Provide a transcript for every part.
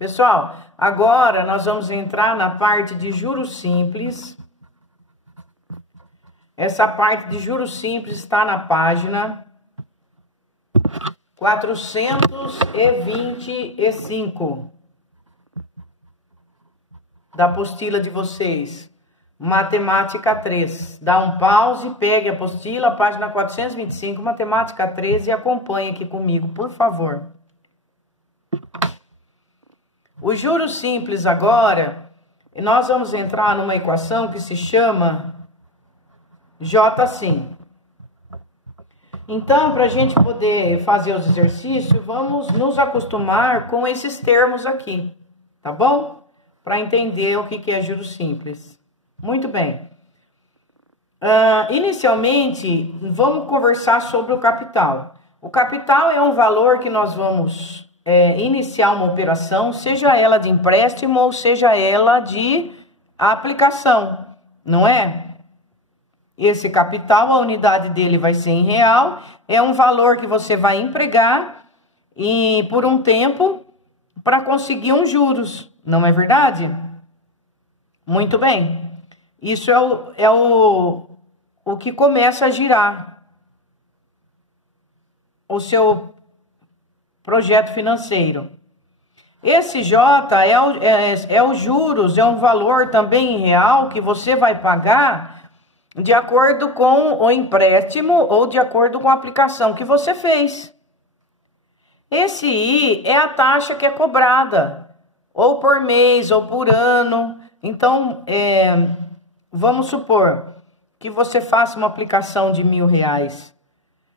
Pessoal, agora nós vamos entrar na parte de juros simples. Essa parte de juros simples está na página 425 da apostila de vocês. Matemática 3. Dá um pause, pegue a apostila, página 425, Matemática 3 e acompanhe aqui comigo, por favor. Os juros simples agora, nós vamos entrar numa equação que se chama J-sim. Então, para a gente poder fazer os exercícios, vamos nos acostumar com esses termos aqui, tá bom? Para entender o que é juros simples. Muito bem. Inicialmente, vamos conversar sobre o capital. O capital é um valor que nós vamos iniciar uma operação, seja ela de empréstimo ou seja ela de aplicação, não é? Esse capital, a unidade dele vai ser em real, é um valor que você vai empregar por um tempo para conseguir uns juros, não é verdade? Muito bem, isso é o que começa a girar o seu projeto financeiro. Esse J é os juros, é um valor também em real que você vai pagar de acordo com o empréstimo ou de acordo com a aplicação que você fez. Esse I é a taxa que é cobrada, ou por mês ou por ano. Então, vamos supor que você faça uma aplicação de R$1.000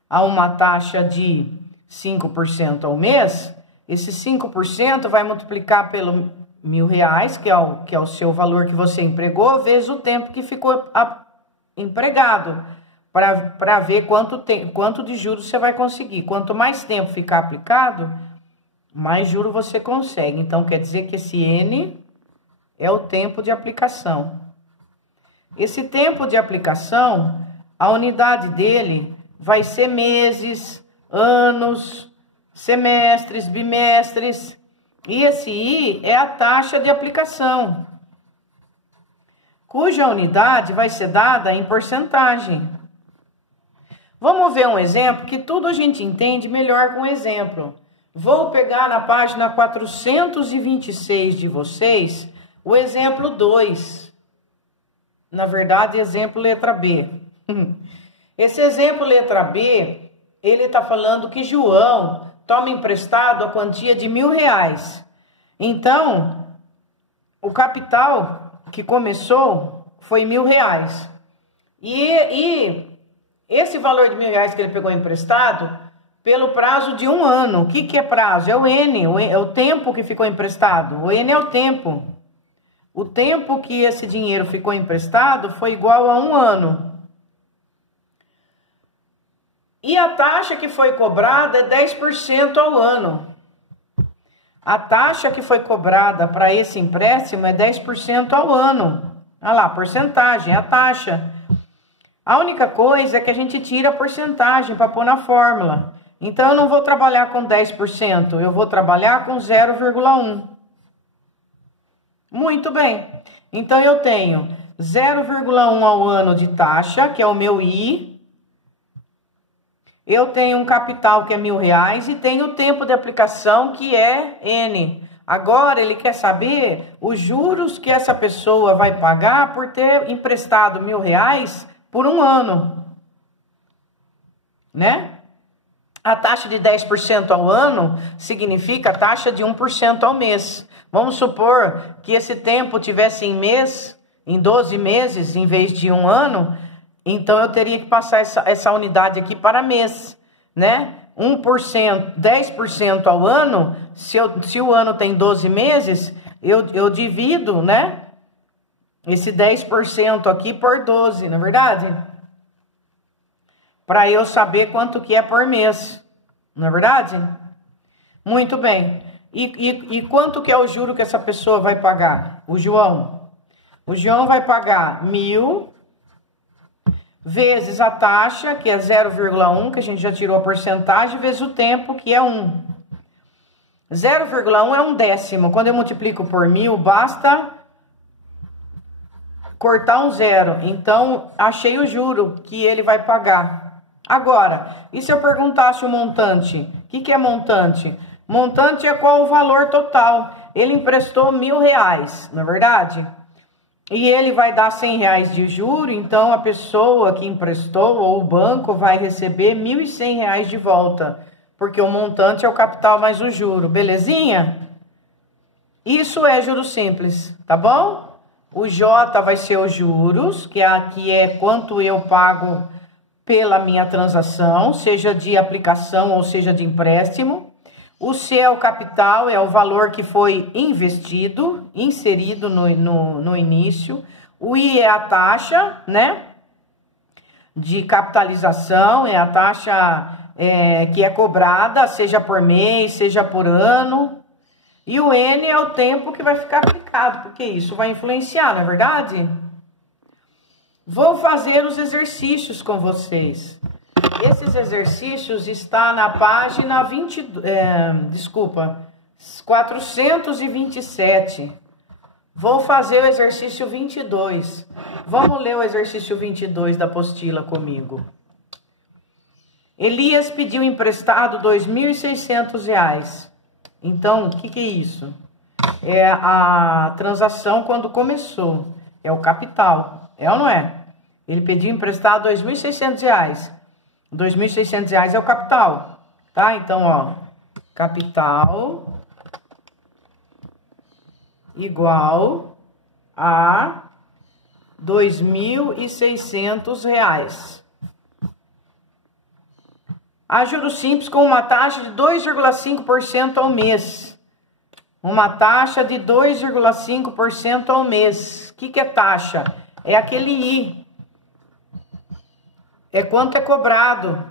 a uma taxa de 5% ao mês. Esse 5% vai multiplicar pelo R$1.000, que é o seu valor que você empregou, vezes o tempo que ficou empregado, para ver quanto de juros você vai conseguir. Quanto mais tempo ficar aplicado, mais juros você consegue. Então, quer dizer que esse N é o tempo de aplicação. Esse tempo de aplicação, a unidade dele vai ser meses, anos, semestres, bimestres. E esse I é a taxa de aplicação, cuja unidade vai ser dada em porcentagem. Vamos ver um exemplo que tudo a gente entende melhor com exemplo. Vou pegar na página 426 de vocês o exemplo 2. Na verdade, exemplo letra B. Esse exemplo letra B, ele está falando que João toma emprestado a quantia de R$1.000. Então, o capital que começou foi R$1.000. E esse valor de R$1.000 que ele pegou emprestado, pelo prazo de 1 ano. O que é prazo? É o N, é o tempo que ficou emprestado. O N é o tempo. O tempo que esse dinheiro ficou emprestado foi igual a 1 ano. E a taxa que foi cobrada é 10% ao ano. A taxa que foi cobrada para esse empréstimo é 10% ao ano. Olha lá, porcentagem, a taxa. A única coisa é que a gente tira a porcentagem para pôr na fórmula. Então, eu não vou trabalhar com 10%, eu vou trabalhar com 0,1%. Muito bem. Então, eu tenho 0,1 ao ano de taxa, que é o meu I. Eu tenho um capital que é R$1.000 e tenho o tempo de aplicação que é N. Agora ele quer saber os juros que essa pessoa vai pagar por ter emprestado R$1.000 por 1 ano, né? A taxa de 10% ao ano significa a taxa de 1% ao mês. Vamos supor que esse tempo tivesse em 12 meses, em vez de 1 ano. Então, eu teria que passar essa unidade aqui para mês, né? 1%, 10% ao ano, se o ano tem 12 meses, eu divido, né? Esse 10% aqui por 12, não é verdade? Para eu saber quanto que é por mês, não é verdade? Muito bem. E quanto que é o juro que essa pessoa vai pagar? O João. O João vai pagar 1.000 vezes a taxa, que é 0,1, que a gente já tirou a porcentagem, vezes o tempo, que é 1. 0,1 é um décimo. Quando eu multiplico por 1000, basta cortar um zero. Então, achei o juro que ele vai pagar. Agora, e se eu perguntasse o montante? O que é montante? Montante é qual o valor total. Ele emprestou R$1.000, não é verdade? E ele vai dar R$100 de juro, então a pessoa que emprestou ou o banco vai receber R$1.100 de volta. Porque o montante é o capital mais o juro, belezinha? Isso é juros simples, tá bom? O J vai ser os juros, que aqui é quanto eu pago pela minha transação, seja de aplicação ou seja de empréstimo. O C é o capital, é o valor que foi investido, inserido no início. O I é a taxa, né? De capitalização, é a taxa que é cobrada, seja por mês, seja por ano. E o N é o tempo que vai ficar aplicado, porque isso vai influenciar, não é verdade? Vou fazer os exercícios com vocês. Esses exercícios estão na página 427. Vou fazer o exercício 22. Vamos ler o exercício 22 da apostila comigo. Elias pediu emprestado R$2.600. Então, o que é isso? É a transação quando começou. É o capital. É ou não é? Ele pediu emprestado R$2.600. R$2.600 é o capital. Tá? Então, ó. Capital igual a R$2.600. A juros simples com uma taxa de 2,5% ao mês. Uma taxa de 2,5% ao mês. O que é taxa? É aquele I. É quanto é cobrado.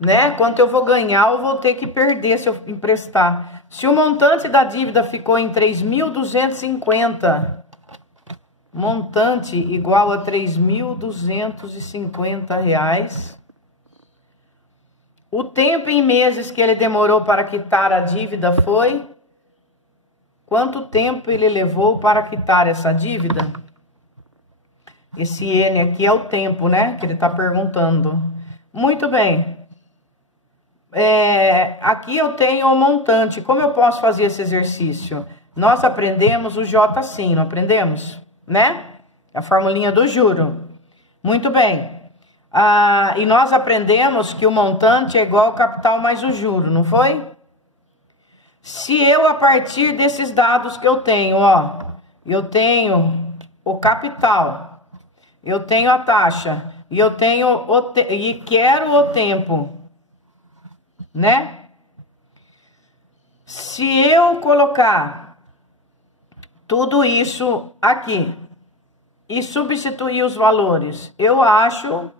Né? Quanto eu vou ganhar ou vou ter que perder se eu emprestar. Se o montante da dívida ficou em 3.250, montante igual a R$3.250. O tempo em meses que ele demorou para quitar a dívida foi? Quanto tempo ele levou para quitar essa dívida? Esse N aqui é o tempo, né? Que ele está perguntando. Muito bem. Aqui eu tenho o montante. Como eu posso fazer esse exercício? Nós aprendemos o J sim, não aprendemos? Né? A formulinha do juro. Muito bem. E nós aprendemos que o montante é igual ao capital mais o juro, não foi? Se eu, a partir desses dados que eu tenho, ó, eu tenho o capital, eu tenho a taxa, e eu tenho e quero o tempo, né? Se eu colocar tudo isso aqui e substituir os valores, eu acho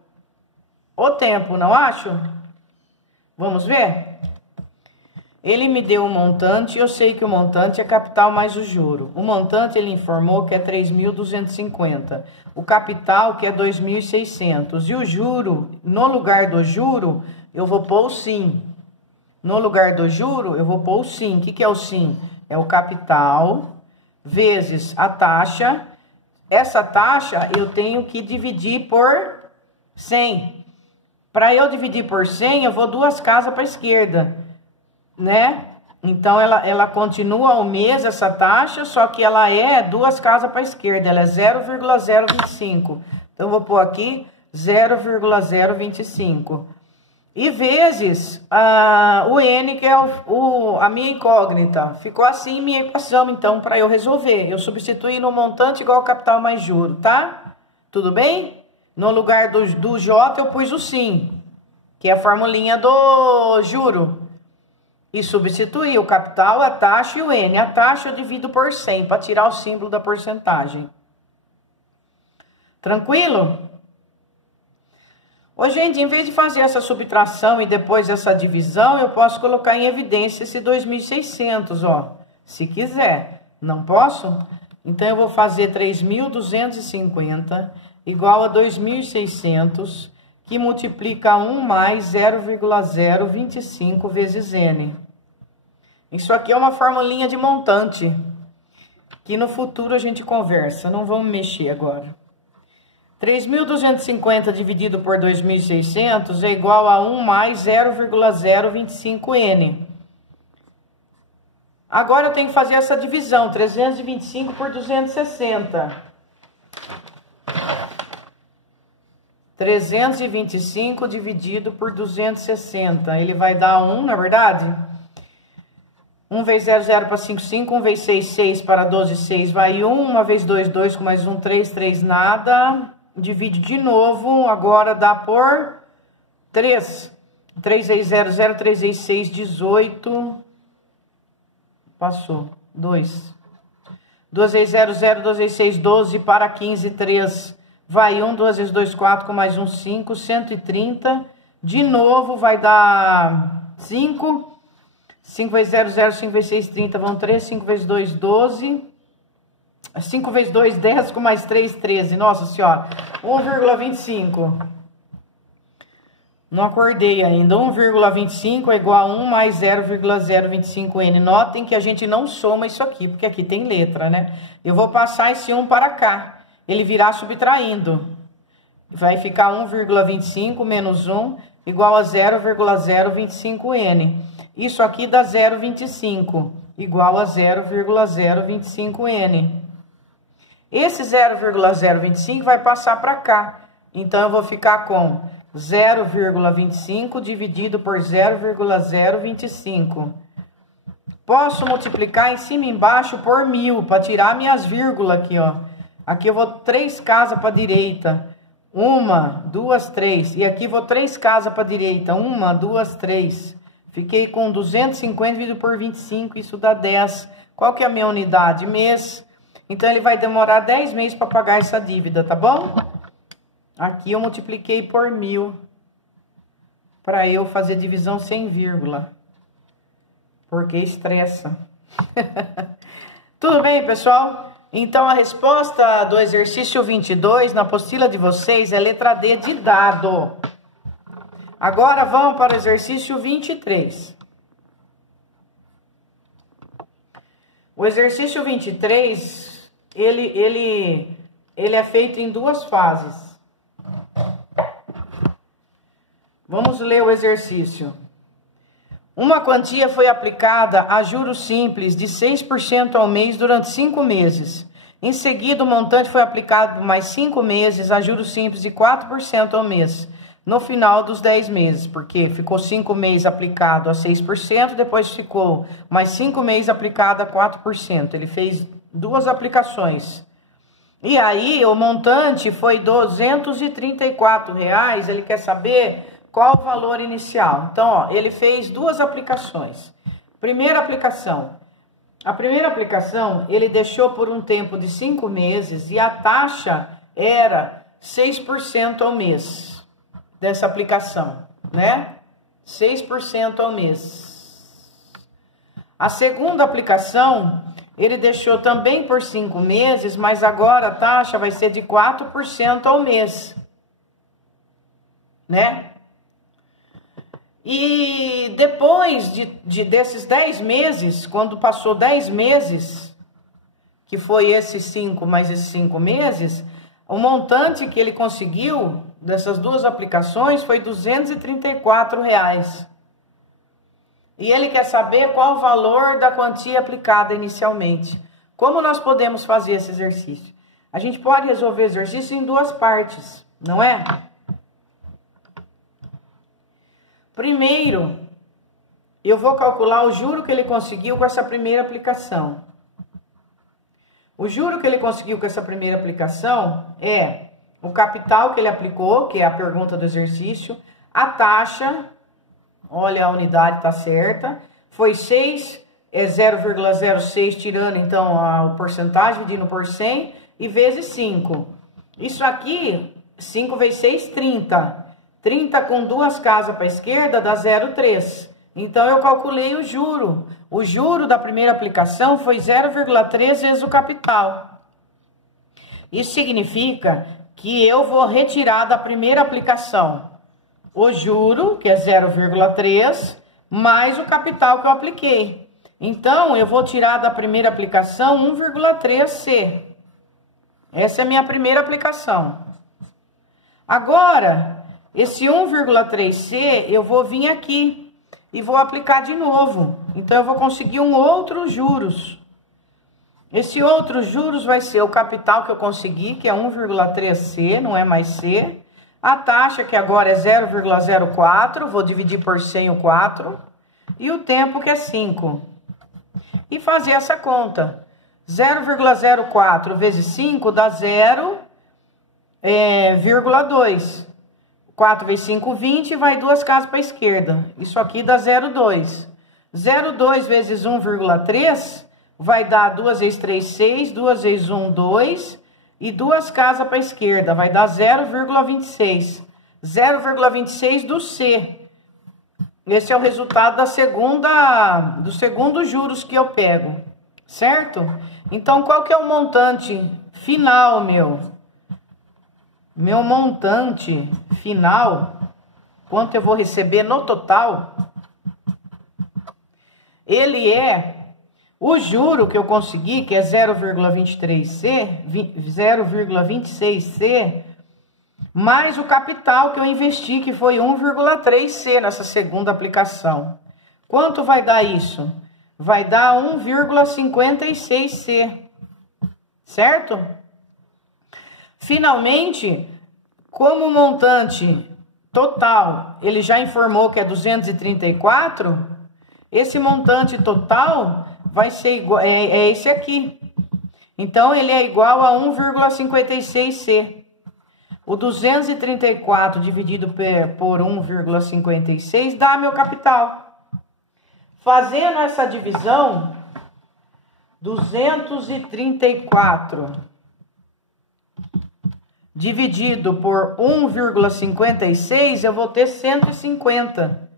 o tempo, não acho? Vamos ver? Ele me deu um montante, eu sei que o montante é capital mais o juro. O montante ele informou que é 3.250. O capital que é 2.600. E o juro, no lugar do juro, eu vou pôr o sim. No lugar do juro, eu vou pôr o sim. O que é o sim? É o capital vezes a taxa. Essa taxa eu tenho que dividir por 100. Para eu dividir por 100, eu vou duas casas para a esquerda, né? Então, ela continua ao mês, essa taxa, só que ela é duas casas para a esquerda, ela é 0,025. Então, eu vou pôr aqui 0,025. E vezes o N, que é a minha incógnita. Ficou assim minha equação, então, para eu resolver. Eu substituí no montante igual ao capital mais juro, tá? Tudo bem? No lugar do J, eu pus o sim, que é a formulinha do juro. E substituí o capital, a taxa e o N. A taxa eu divido por 100, para tirar o símbolo da porcentagem. Tranquilo? Ô, gente, em vez de fazer essa subtração e depois essa divisão, eu posso colocar em evidência esse 2.600, ó. Se quiser. Não posso? Então, eu vou fazer 3.250... igual a 2.600, que multiplica 1 mais 0,025 vezes N. Isso aqui é uma formulinha de montante, que no futuro a gente conversa, não vamos mexer agora. 3.250 dividido por 2.600 é igual a 1 mais 0,025N. Agora eu tenho que fazer essa divisão, 325 por 260. 325 dividido por 260, ele vai dar 1, na verdade? 1 vezes 0, 0 para 5, 5. 1 vezes 6, 6 para 12, 6 vai 1. 1 vezes 2, 2 com mais 1, 3, 3 nada. Divide de novo, agora dá por 3. 3 vezes 0, 0, 3 vezes 6, 18. Passou, 2. 2 vezes 0, 0, 2 vezes 6, 12 para 15, 3. Vai 1, 2 vezes 2, 4, com mais 1, 5, 130. De novo, vai dar 5. 5 vezes 0, 0, 5 vezes 6, 30, vão 3. 5 vezes 2, 12. 5 vezes 2, 10, com mais 3, 13. Nossa Senhora, 1,25. Não acordei ainda. 1,25 é igual a 1 mais 0,025N. Notem que a gente não soma isso aqui, porque aqui tem letra, né? Eu vou passar esse 1 para cá. Ele virá subtraindo. Vai ficar 1,25 menos 1 igual a 0,025N. Isso aqui dá 0,25 igual a 0,025N. Esse 0,025 vai passar para cá. Então, eu vou ficar com 0,25 dividido por 0,025. Posso multiplicar em cima e embaixo por 1000 para tirar minhas vírgulas aqui, ó. Aqui eu vou 3 casas para a direita. 1, 2, 3. E aqui vou 3 casas para a direita. 1, 2, 3. Fiquei com 250 dividido por 25. Isso dá 10. Qual que é a minha unidade? Mês. Então, ele vai demorar 10 meses para pagar essa dívida, tá bom? Aqui eu multipliquei por 1000. Para eu fazer divisão sem vírgula. Porque estressa. Tudo bem, pessoal? Então, a resposta do exercício 22 na apostila de vocês é letra D de dado. Agora, vamos para o exercício 23. O exercício 23, ele é feito em 2 fases. Vamos ler o exercício. Uma quantia foi aplicada a juros simples de 6% ao mês durante 5 meses. Em seguida, o montante foi aplicado por mais 5 meses a juros simples de 4% ao mês. No final dos 10 meses, porque ficou 5 meses aplicado a 6%, depois ficou mais 5 meses aplicado a 4%. Ele fez 2 aplicações. E aí, o montante foi R$ 234. Ele quer saber qual o valor inicial. Então, ó, ele fez 2 aplicações. Primeira aplicação. A primeira aplicação, ele deixou por um tempo de 5 meses e a taxa era 6% ao mês dessa aplicação, né? 6% ao mês. A segunda aplicação, ele deixou também por 5 meses, mas agora a taxa vai ser de 4% ao mês, né? E depois desses 10 meses, quando passou 10 meses, que foi esses 5 mais esses 5 meses, o montante que ele conseguiu dessas 2 aplicações foi R$ 234. E ele quer saber qual o valor da quantia aplicada inicialmente. Como nós podemos fazer esse exercício? A gente pode resolver o exercício em 2 partes, não é? Primeiro, eu vou calcular o juro que ele conseguiu com essa primeira aplicação. O juro que ele conseguiu com essa primeira aplicação é o capital que ele aplicou, que é a pergunta do exercício, a taxa, olha, a unidade está certa, foi 6, é 0,06, tirando então a porcentagem, dividindo por 100, e vezes 5. Isso aqui, 5 vezes 6, 30. 30 com 2 casas para a esquerda dá 0,3. Então, eu calculei o juro. O juro da primeira aplicação foi 0,3 vezes o capital. Isso significa que eu vou retirar da primeira aplicação o juro, que é 0,3, mais o capital que eu apliquei. Então, eu vou tirar da primeira aplicação 1,3C. Essa é a minha primeira aplicação. Agora, esse 1,3C, eu vou vir aqui e vou aplicar de novo. Então, eu vou conseguir um outro juros. Esse outro juros vai ser o capital que eu consegui, que é 1,3C, não é mais C. A taxa, que agora é 0,04, vou dividir por 100 o 4. E o tempo, que é 5. E fazer essa conta. 0,04 vezes 5 dá 0,2. 4 vezes 5, 20, vai 2 casas para a esquerda. Isso aqui dá 0,2. 0,2 vezes 1,3 vai dar 2 vezes 3, 6. 2 vezes 1, 2. E 2 casas para a esquerda, vai dar 0,26. 0,26 do C. Esse é o resultado do segundo juros que eu pego, certo? Então, qual que é o montante final meu? Meu montante final, quanto eu vou receber no total, ele é o juro que eu consegui, que é 0,23C, 0,26C, mais o capital que eu investi, que foi 1,3C nessa segunda aplicação. Quanto vai dar isso? Vai dar 1,56C, certo? Finalmente, como o montante total, ele já informou que é 234, esse montante total vai ser igual, é esse aqui. Então, ele é igual a 1,56C. O 234 dividido por 1,56 dá meu capital. Fazendo essa divisão, 234 dividido por 1,56, eu vou ter 150.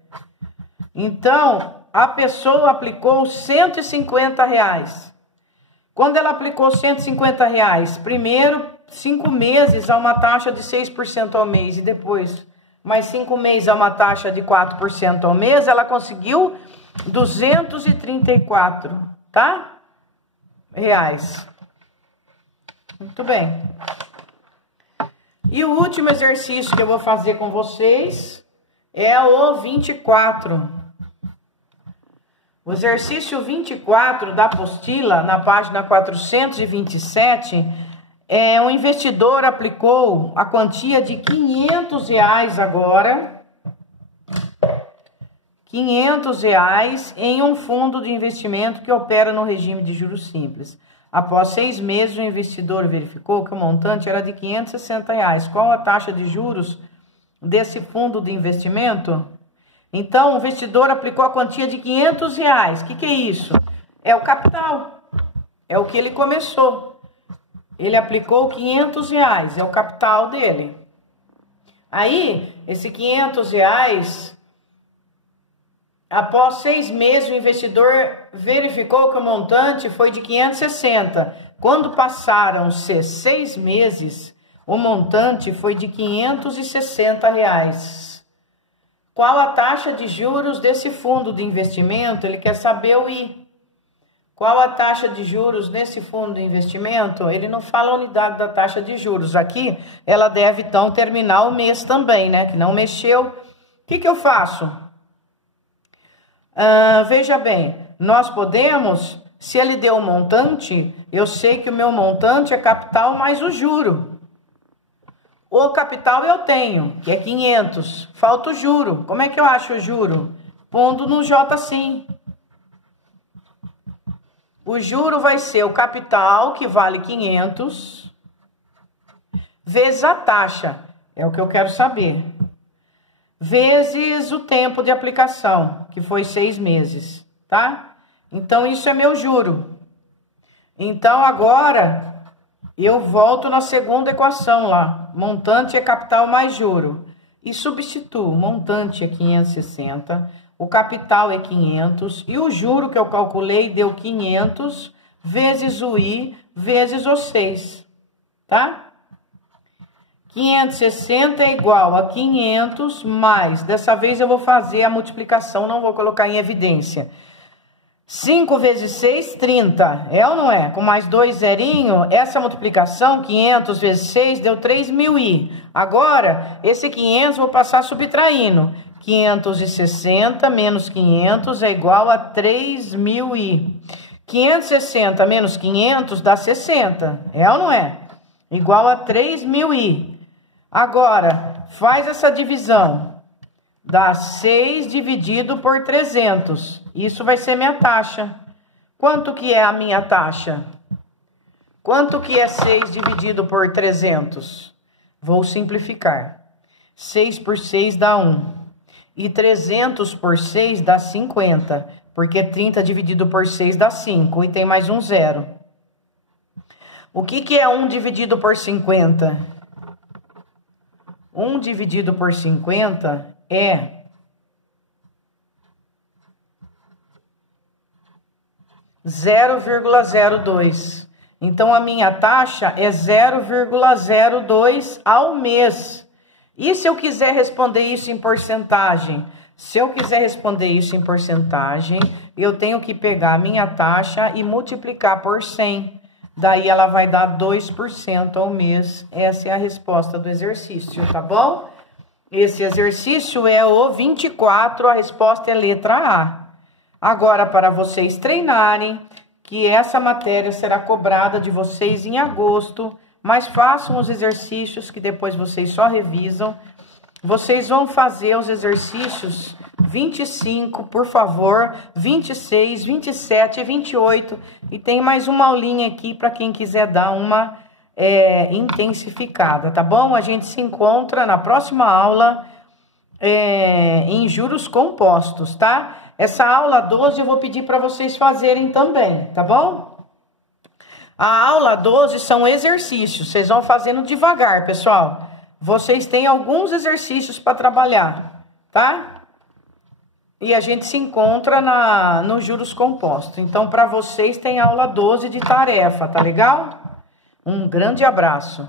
Então, a pessoa aplicou R$150. Quando ela aplicou R$150, primeiro 5 meses a uma taxa de 6% ao mês e depois mais 5 meses a uma taxa de 4% ao mês, ela conseguiu 234, tá? Reais. Muito bem. E o último exercício que eu vou fazer com vocês é o 24. O exercício 24 da apostila, na página 427, um investidor aplicou a quantia de R$500 agora, R$500 em um fundo de investimento que opera no regime de juros simples. Após 6 meses, o investidor verificou que o montante era de R$560. Qual a taxa de juros desse fundo de investimento? Então, o investidor aplicou a quantia de R$500. O que é isso? É o capital. É o que ele começou. Ele aplicou R$500. É o capital dele. Aí, esse R$500, após 6 meses, o investidor verificou que o montante foi de R$560. Quando passaram-se 6 meses, o montante foi de R$560. Qual a taxa de juros desse fundo de investimento? Ele quer saber o I. Qual a taxa de juros nesse fundo de investimento? Ele não fala a unidade da taxa de juros. Aqui, ela deve, então, terminar o mês também, né? Que não mexeu. O que eu faço? Veja bem, nós podemos, se ele deu um montante, eu sei que o meu montante é capital mais o juro. O capital eu tenho, que é 500. Falta o juro. Como é que eu acho o juro? Pondo no J sim. O juro vai ser o capital, que vale 500, vezes a taxa. É o que eu quero saber. Vezes o tempo de aplicação, que foi 6 meses, tá? Então, isso é meu juro. Então, agora, eu volto na segunda equação lá. Montante é capital mais juro. E substituo. Montante é 560. O capital é 500. E o juro que eu calculei deu 500 vezes o I vezes o 6. Tá? 560 é igual a 500 mais. Dessa vez eu vou fazer a multiplicação, não vou colocar em evidência. 5 vezes 6, 30. É ou não é? Com mais 2 zerinhos, essa multiplicação, 500 vezes 6, deu 3.000i. Agora, esse 500 vou passar subtraindo. 560 menos 500 é igual a 3.000i. 560 menos 500 dá 60. É ou não é? Igual a 3.000i. Agora, faz essa divisão. Dá 6 dividido por 300. Isso vai ser minha taxa. Quanto que é a minha taxa? Quanto que é 6 dividido por 300? Vou simplificar. 6 por 6 dá 1. E 300 por 6 dá 50. Porque 30 dividido por 6 dá 5. E tem mais um zero. O que é 1 dividido por 50? 1 dividido por 50 é 0,02. Então, a minha taxa é 0,02 ao mês. E se eu quiser responder isso em porcentagem? Se eu quiser responder isso em porcentagem, eu tenho que pegar a minha taxa e multiplicar por 100. Daí, ela vai dar 2% ao mês. Essa é a resposta do exercício, tá bom? Esse exercício é o 24, a resposta é letra A. Agora, para vocês treinarem, que essa matéria será cobrada de vocês em agosto, mas façam os exercícios que depois vocês só revisam. Vocês vão fazer os exercícios 25, por favor, 26, 27 e 28. E tem mais uma aulinha aqui para quem quiser dar uma intensificada, tá bom? A gente se encontra na próxima aula em juros compostos, tá? Essa aula 12 eu vou pedir para vocês fazerem também, tá bom? A aula 12 são exercícios, vocês vão fazendo devagar, pessoal. Vocês têm alguns exercícios para trabalhar, tá? E a gente se encontra nos juros compostos. Então, para vocês tem aula 12 de tarefa, tá legal? Um grande abraço.